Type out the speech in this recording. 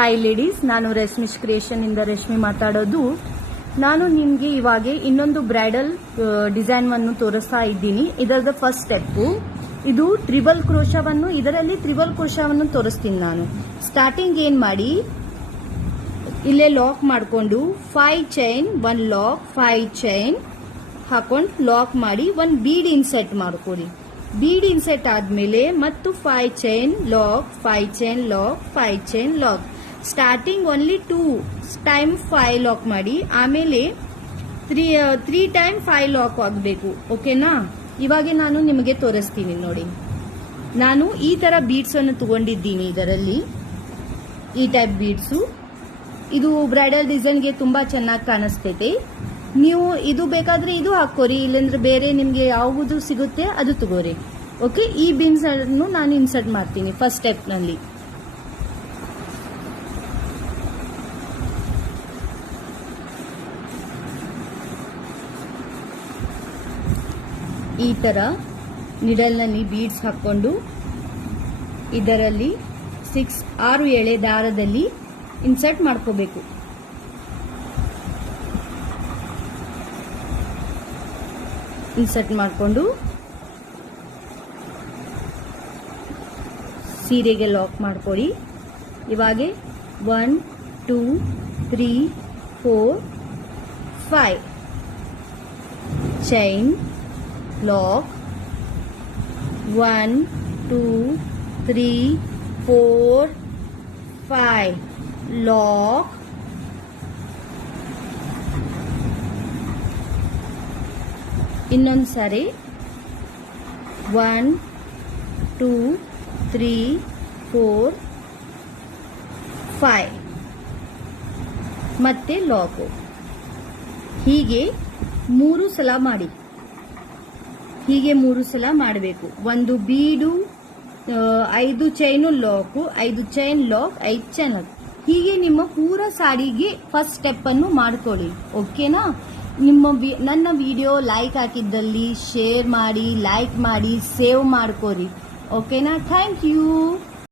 Hi ladies, ನಾನು ರೇಷ್ಮಿಶ್ creation ಇಂದ ರೇಷ್ಮಿ ಮಾತಾಡೋದು. ನಾನು ನಿಮಗೆ ಇವಾಗ ಇನ್ನೊಂದು ಬ್ರೈಡಲ್ ಡಿಸೈನ್ ಅನ್ನು ತೋರಿಸ್ತಾ ಇದ್ದೀನಿ. ಇದರದ ಫಸ್ಟ್ ಸ್ಟೆಪ್ ಇದು ಟ್ರಿಬಲ್ ಕ್ರೋಶವನ್ನು, ಇದರಲ್ಲಿ ಟ್ರಿಬಲ್ ಕ್ರೋಶವನ್ನು ತೋರಿಸ್ತೀನಿ ನಾನು. ಸ್ಟಾರ್ಟಿಂಗ್ ಏನ್ ಮಾಡಿ, ಇಲ್ಲೇ ಲಾಕ್ ಮಾಡಿಕೊಂಡು 5 ಚೈನ್ 1 ಲಾಕ್ 5 ಚೈನ್ ಹಾಕೊಂಡು ಲಾಕ್ ಮಾಡಿ 1 ಬೀಡ್ ಇನ್ಸೆಟ್ ಮಾಡ್ಕೊಳ್ಳಿ. ಬೀಡ್ ಇನ್ಸೆಟ್ ಆದ್ಮೇಲೆ ಮತ್ತು 5 chain lock 5 chain lock 5 chain lock. Starting only 2 time 5 lock ಮಾಡಿ, ಆಮೇಲೆ 3 ಟೈಮ್ 5 ಲಾಕ್ ಆಗಬೇಕು. ಓಕೆನಾ? ಇವಾಗ ನಾನು ನಿಮಗೆ ತೋರಿಸ್ತೀನಿ ನೋಡಿ. ನಾನು ಈ ತರ ಬೀಡ್ಸ್ ಅನ್ನು ತಗೊಂಡಿದ್ದೀನಿ. ಇದರಲ್ಲಿ ಈ ಟೈಪ್ ಬೀಡ್ಸು, ಇದು ಬ್ರೈಡಲ್ ಡಿಸೈನ್ಗೆ ತುಂಬಾ ಚೆನ್ನಾಗಿ ಕಾಣಿಸ್ತೈತೆ. ನೀವು ಇದು ಬೇಕಾದ್ರೆ ಇದು ಹಾಕೋರಿ, ಇಲ್ಲಂದ್ರೆ ಬೇರೆ ನಿಮ್ಗೆ ಯಾವುದು ಸಿಗುತ್ತೆ ಅದು ತಗೋರಿ. ಓಕೆ, ಈ ಬೀನ್ಸ್ ಅನ್ನು ನಾನು ಇನ್ಸರ್ಟ್ ಮಾಡ್ತೀನಿ ಫಸ್ಟ್ ಸ್ಟೆಪ್ ನಲ್ಲಿ. ಈ ತರ ನಿಡಲ್ ನಲ್ಲಿ ಬೀಡ್ಸ್ ಹಾಕೊಂಡು ಇದರಲ್ಲಿ 6 ಎಳೆ ದಾರದಲ್ಲಿ ಇನ್ಸರ್ಟ್ ಮಾಡ್ಕೋಬೇಕು. ಇನ್ಸರ್ಟ್ ಮಾಡಿಕೊಂಡು ಸೀರೆಗೆ ಲಾಕ್ ಮಾಡ್ಕೊಳ್ಳಿ. ಇವಾಗ 1 2 3 4 5 ಚೈನ್ ಲಾಕ್ 1 2 3 4 5 ಲಾಕ್. ಇನ್ನೊಂದು ಸಾರಿ 1 2 3 4 5 ಮತ್ತೆ ಲಾಕ್. ಹೀಗೆ 3 ಸಲ ಮಾಡಿ. ಹೀಗೆ 3 ಸಲ ಮಾಡಬೇಕು. ಒಂದು ಬೀಡು 5 chain lock 5 chain lock 5 chain lock. ಹೀಗೆ ನಿಮ್ಮ ಪೂರ ಸಾಡಿಗೆ ಫಸ್ಟ್ ಸ್ಟೆಪ್ ಅನ್ನು ಮಾಡ್ಕೊಳ್ಳಿ. ಓಕೆನಾ? ನನ್ನ ವಿಡಿಯೋ ಲೈಕ್ ಹಾಕಿದ್ದಲ್ಲಿ ಶೇರ್ ಮಾಡಿ, ಲೈಕ್ ಮಾಡಿ, ಸೇವ್ ಮಾಡ್ಕೋರಿ. ಓಕೆನಾ? Thank you.